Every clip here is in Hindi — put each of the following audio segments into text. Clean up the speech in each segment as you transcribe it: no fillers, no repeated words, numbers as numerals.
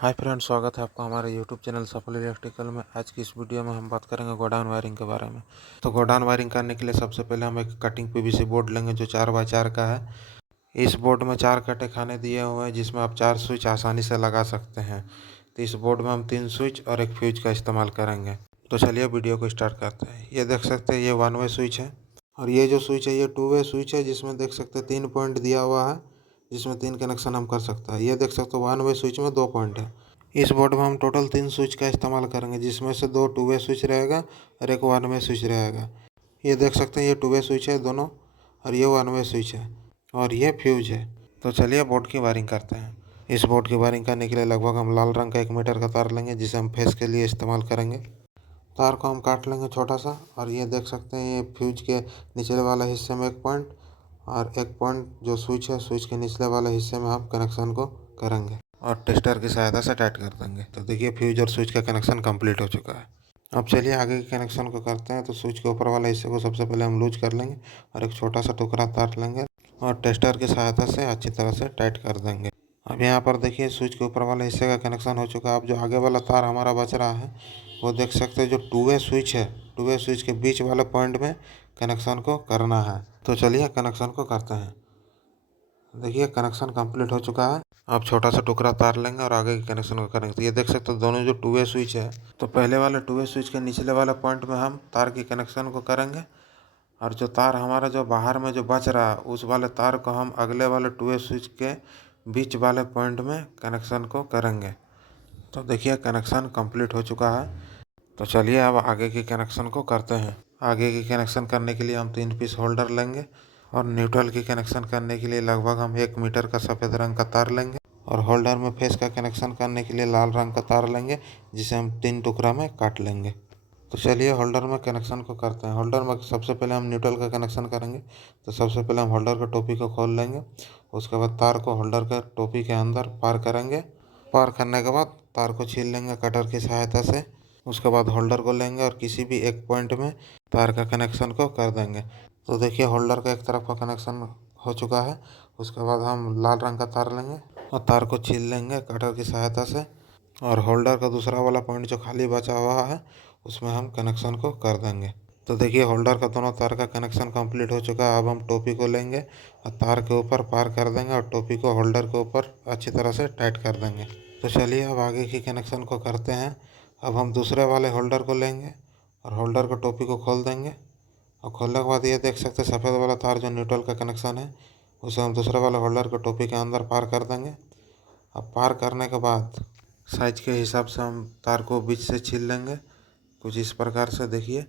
हाय फ्रेंड्स, स्वागत है आपका हमारे यूट्यूब चैनल सफल इलेक्ट्रिकल में। आज की इस वीडियो में हम बात करेंगे गोडाउन वायरिंग के बारे में। तो गोडाउन वायरिंग करने के लिए सबसे पहले हम एक कटिंग पीवीसी बोर्ड लेंगे जो 4x4 का है। इस बोर्ड में 4 कटे खाने दिए हुए हैं जिसमें आप 4 स्विच आसानी से लगा सकते हैं। तो इस बोर्ड में हम 3 स्विच और एक फ्यूज का इस्तेमाल करेंगे। तो चलिए वीडियो को स्टार्ट करते हैं। ये देख सकते हैं, ये 1 वे स्विच है और ये जो स्विच है ये 2 वे स्विच है, जिसमें देख सकते हैं 3 पॉइंट दिया हुआ है, जिसमें 3 कनेक्शन हम कर सकते हैं। ये देख सकते हो 1 वे स्विच में 2 पॉइंट है। इस बोर्ड में हम टोटल 3 स्विच का इस्तेमाल करेंगे, जिसमें से 2 2 वे स्विच रहेगा और एक 1 वे स्विच रहेगा। ये देख सकते हैं, ये 2 वे स्विच है दोनों और ये 1 वे स्विच है और ये फ्यूज है। तो चलिए बोर्ड की वायरिंग करते हैं। इस बोर्ड की वायरिंग करने के लिए लगभग हम लाल रंग का 1 मीटर का तार लेंगे, जिसे हम फेस के लिए इस्तेमाल करेंगे। तार को हम काट लेंगे छोटा सा और ये देख सकते हैं, ये फ्यूज के निचले वाले हिस्से में एक पॉइंट और एक पॉइंट जो स्विच है, स्विच के निचले वाले हिस्से में हम कनेक्शन को करेंगे और टेस्टर की सहायता से टाइट कर देंगे। तो देखिए, फ्यूज और स्विच का कनेक्शन कंप्लीट हो चुका है। अब चलिए आगे के कनेक्शन को करते हैं। तो स्विच के ऊपर वाले हिस्से को सबसे पहले हम लूज कर लेंगे और एक छोटा सा टुकड़ा तार लेंगे और टेस्टर की सहायता से अच्छी तरह से टाइट कर देंगे। अब यहाँ पर देखिए, स्विच के ऊपर वाले हिस्से का कनेक्शन हो चुका है। अब जो आगे वाला तार हमारा बच रहा है, वो देख सकते हैं जो 2 वे स्विच है, 2 वे स्विच के बीच वाले पॉइंट में कनेक्शन को करना है। तो चलिए कनेक्शन को करते हैं। देखिए, कनेक्शन कंप्लीट हो चुका है। आप छोटा सा टुकड़ा तार लेंगे और आगे के कनेक्शन को करेंगे। तो ये देख सकते हो दोनों जो 2 वे स्विच है, तो पहले वाले 2 वे स्विच के निचले वाले पॉइंट में हम तार की कनेक्शन को करेंगे और जो तार हमारा जो बाहर में जो बच रहा है, उस वाले तार को हम अगले वाले 2 वे स्विच के बीच वाले पॉइंट में कनेक्शन को करेंगे। तो देखिए, कनेक्शन कंप्लीट हो चुका है। तो चलिए अब आगे की कनेक्शन को करते हैं। आगे की कनेक्शन करने के लिए हम 3 पीस होल्डर लेंगे और न्यूट्रल की कनेक्शन करने के लिए लगभग हम 1 मीटर का सफ़ेद रंग का तार लेंगे और होल्डर में फेस का कनेक्शन करने के लिए लाल रंग का तार लेंगे, जिसे हम 3 टुकड़ा में काट लेंगे। तो चलिए होल्डर में कनेक्शन को करते हैं। होल्डर में सबसे पहले हम न्यूट्रल का कनेक्शन करेंगे। तो सबसे पहले हम होल्डर का टोपी को खोल लेंगे। उसके बाद तार को होल्डर के टोपी के अंदर पार करेंगे। पार करने के बाद तार को छील लेंगे कटर की सहायता से। उसके बाद होल्डर को लेंगे और किसी भी एक पॉइंट में तार का कनेक्शन को कर देंगे। तो देखिए, होल्डर का एक तरफ का कनेक्शन हो चुका है। उसके बाद हम लाल रंग का तार लेंगे और तार को छील लेंगे कटर की सहायता से और होल्डर का दूसरा वाला पॉइंट जो खाली बचा हुआ है, उसमें हम कनेक्शन को कर देंगे। तो देखिए, होल्डर का दोनों तार का कनेक्शन कंप्लीट हो चुका है। अब हम टोपी को लेंगे और तार के ऊपर पार कर देंगे और टोपी को होल्डर के ऊपर अच्छी तरह से टाइट कर देंगे। तो चलिए अब आगे की कनेक्शन को करते हैं। अब हम दूसरे वाले होल्डर को लेंगे और होल्डर को टोपी को खोल देंगे और खोलने के बाद ये देख सकते हैं, सफ़ेद वाला तार जो न्यूट्रल का कनेक्शन है, उसे हम दूसरे वाले होल्डर को टोपी के अंदर पार कर देंगे। अब पार करने के बाद साइज के हिसाब से हम तार को बीच से छील लेंगे, कुछ इस प्रकार से देखिए।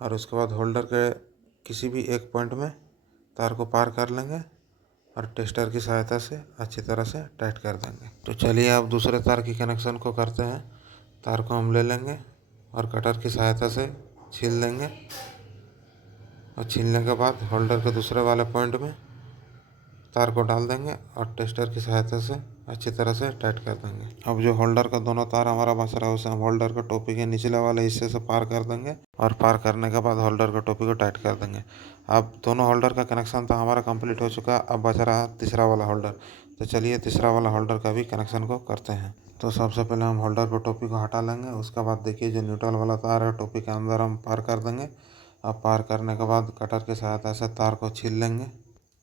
और उसके बाद होल्डर के किसी भी एक पॉइंट में तार को पार कर लेंगे और टेस्टर की सहायता से अच्छी तरह से टाइट कर देंगे। तो चलिए अब दूसरे तार की कनेक्शन को करते हैं। तार को हम ले लेंगे और कटर की सहायता से छील लेंगे और छीलने के बाद होल्डर के दूसरे वाले पॉइंट में तार को डाल देंगे और टेस्टर की सहायता से अच्छी तरह से टाइट कर देंगे। अब जो होल्डर का दोनों तार हमारा बच रहा है, उसे हम होल्डर को टोपी के निचले वाले हिस्से से पार कर देंगे और पार करने के बाद होल्डर को टोपी को टाइट कर देंगे। अब दोनों होल्डर का कनेक्शन तो हमारा कंप्लीट हो चुका है। अब बच रहा है तीसरा वाला होल्डर। तो चलिए तीसरा वाला होल्डर का भी कनेक्शन को करते हैं। तो सबसे पहले हम होल्डर को टोपी को हटा लेंगे। उसके बाद देखिए, जो न्यूट्रल वाला तार है, टोपी के अंदर हम पार कर देंगे। अब पार करने के बाद कटर की सहायता से तार को छील लेंगे।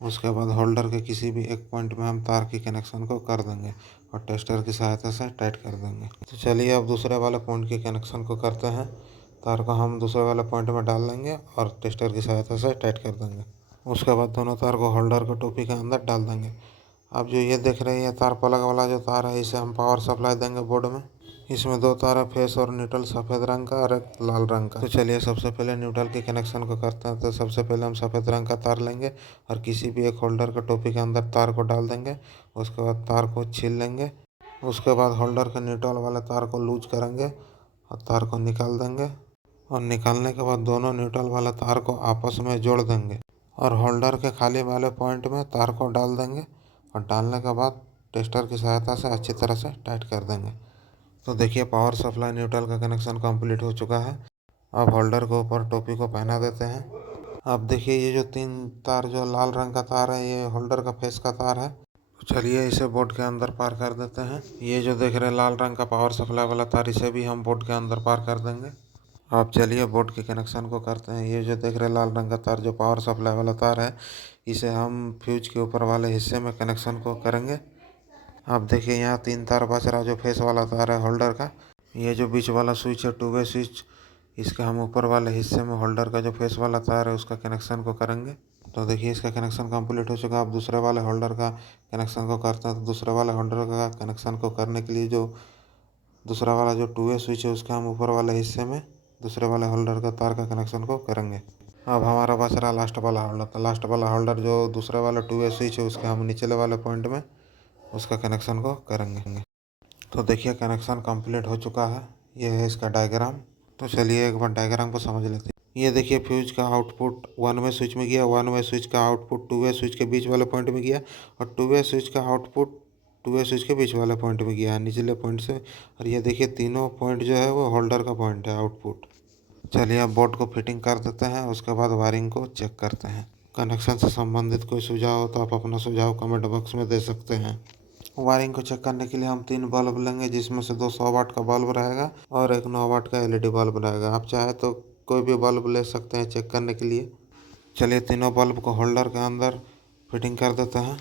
उसके बाद होल्डर के किसी भी एक पॉइंट में हम तार की कनेक्शन को कर देंगे और टेस्टर की सहायता से टाइट कर देंगे। तो चलिए अब दूसरे वाले पॉइंट की कनेक्शन को करते हैं। तार को हम दूसरे वाले पॉइंट में डाल देंगे और टेस्टर की सहायता से टाइट कर देंगे। उसके बाद दोनों तार को होल्डर को टोपी के अंदर डाल देंगे। अब जो ये देख रहे हैं तार, प्लग वाला जो तार है, इसे हम पावर सप्लाई देंगे बोर्ड में। इसमें 2 तार है, फेस और न्यूट्रल, सफ़ेद रंग का और एक लाल रंग का। तो चलिए सबसे पहले न्यूट्रल के कनेक्शन को करते हैं। तो सबसे पहले हम सफ़ेद रंग का तार लेंगे और किसी भी एक होल्डर के टोपी के अंदर तार को डाल देंगे। उसके बाद तार को छील लेंगे। उसके बाद होल्डर के न्यूट्रल वाले तार को लूज करेंगे और तार को निकाल देंगे और निकालने के बाद दोनों न्यूट्रल वाले तार को आपस में जोड़ देंगे और होल्डर के खाली वाले पॉइंट में तार को डाल देंगे और डालने के बाद टेस्टर की सहायता से अच्छी तरह से टाइट कर देंगे। तो देखिए, पावर सप्लाई न्यूट्रल का कनेक्शन कंप्लीट हो चुका है। अब होल्डर के ऊपर टोपी को पहना देते हैं। अब देखिए, ये जो 3 तार, जो लाल रंग का तार है, ये होल्डर का फेस का तार है चलिए इसे बोर्ड के अंदर पार कर देते हैं। ये जो देख रहे हैं लाल रंग का पावर सप्लाई वाला तार, इसे भी हम बोर्ड के अंदर पार कर देंगे। अब चलिए बोर्ड के कनेक्शन को करते हैं। ये जो देख रहे हैं लाल रंग का तार जो पावर सप्लाई वाला तार है, इसे हम फ्यूज के ऊपर वाले हिस्से में कनेक्शन को करेंगे। आप देखिए यहाँ 3 तार बच रहा, जो फेस वाला तार है होल्डर का। ये जो बीच वाला स्विच है 2 वे स्विच, इसका हम ऊपर वाले हिस्से में होल्डर का जो फेस वाला तार है उसका कनेक्शन को करेंगे। तो देखिए इसका कनेक्शन कंप्लीट हो चुका। अब दूसरे वाले होल्डर का कनेक्शन को करते हैं। तो दूसरे वाले होल्डर का कनेक्शन को करने के लिए जो दूसरा वाला जो 2 वे स्विच है उसका हम ऊपर वाले हिस्से में दूसरे वाले होल्डर का तार का कनेक्शन को करेंगे। अब हमारा बच रहा लास्ट वाला होल्डर। तो लास्ट वाला होल्डर जो दूसरे वाला 2 वे स्विच है उसका हम निचले वाले पॉइंट में उसका कनेक्शन को करेंगे। तो देखिए कनेक्शन कंप्लीट हो चुका है। ये है इसका डायग्राम। तो चलिए एक बार डायग्राम को समझ लेते हैं। ये देखिए फ्यूज का आउटपुट 1 वे स्विच में गया, 1 वे स्विच का आउटपुट 2 वे स्विच के बीच वाले पॉइंट में गया, और 2 वे स्विच का आउटपुट 2 वे स्विच के बीच वाले पॉइंट में गया निचले पॉइंट से। और ये देखिए तीनों पॉइंट जो है वो होल्डर का पॉइंट है आउटपुट। चलिए अब बोर्ड को फिटिंग कर देते हैं, उसके बाद वायरिंग को चेक करते हैं। कनेक्शन से संबंधित कोई सुझाव हो तो आप अपना सुझाव कमेंट बॉक्स में दे सकते हैं। वायरिंग को चेक करने के लिए हम 3 बल्ब लेंगे, जिसमें से 2 100 वाट का बल्ब रहेगा और एक 9 वाट का एलईडी बल्ब रहेगा। आप चाहे तो कोई भी बल्ब ले सकते हैं चेक करने के लिए। चलिए तीनों बल्ब को होल्डर के अंदर फिटिंग कर देते हैं।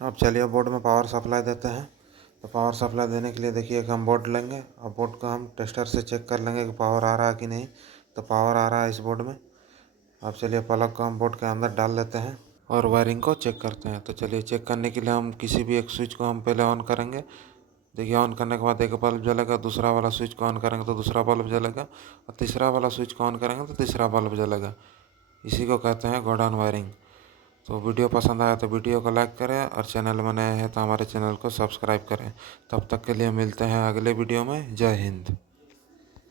अब चलिए बोर्ड में पावर सप्लाई देते हैं। तो पावर सप्लाई देने के लिए देखिए एक हम बोर्ड लेंगे और बोर्ड को हम टेस्टर से चेक कर लेंगे कि पावर आ रहा है कि नहीं। तो पावर आ रहा है इस बोर्ड में। अब चलिए प्लग को हम बोर्ड के अंदर डाल लेते हैं और वायरिंग को चेक करते हैं। तो चलिए चेक करने के लिए हम किसी भी एक स्विच को हम पहले ऑन करेंगे। देखिए ऑन करने के बाद एक बल्ब जलेगा, दूसरा वाला स्विच को ऑन करेंगे तो दूसरा बल्ब जलेगा, और तीसरा वाला स्विच को ऑन करेंगे तो तीसरा बल्ब जलेगा। इसी को कहते हैं गोडाउन वायरिंग। तो वीडियो पसंद आया तो वीडियो को लाइक करें, और चैनल में नए हैं तो हमारे चैनल को सब्सक्राइब करें। तब तक के लिए मिलते हैं अगले वीडियो में। जय हिंद।